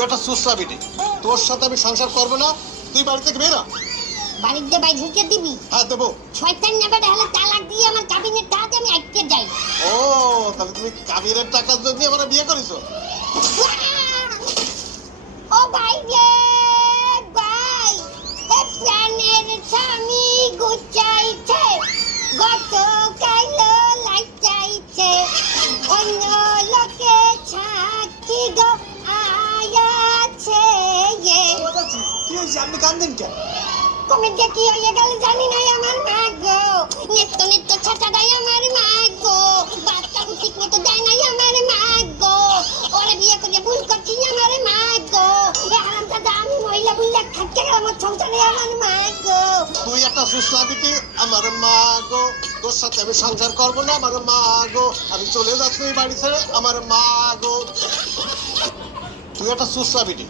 তুই একটা সুসরা বেটি, তোর সাথে আমি সংসার করবো না। তুই বাড়ি থেকে বেরা। বাড়িতে বাইরে ঢুকে দিবি? হ্যাঁ দেবো। শয়তান নেবে হলে তালাক দিয়ে আমার কাবিনের টাকা আমি আটকে যাই। ও তাহলে তুমি কাবিনের টাকার জন্য আমার বিয়ে করেছো? ও ভাই রে ভাই, এ প্রাণের স্বামী গুচাইছে, গত কাইলো লাইচাইছে, অন্য লোকে ছাকি গো আয়াছে। কি হয়েছে, আপনি কান্দেন কেন? তুমি যে কি হয়ে গেল জানি না আমার মা গো, নিত্য নিত্য ছাটা দেয় আমার মা গো, বাচ্চা ঠিক মতো দেয় নাই আমার মা গো, ওরে বিয়ে করে ভুল করছি আমার মা গো, এ হারামজাদা আমি মহিলা বুঝলে থাকতে গেলাম আমার সংসারে আমার মা গো। তুই একটা সুসরা বেটি, আমার মা গো, তোর সাথে আমি সংসার করবো না আমার মা গো, আমি চলে যাচ্ছি এই বাড়ি ছেড়ে আমার মা গো। তুই একটা সুসরা বেটি।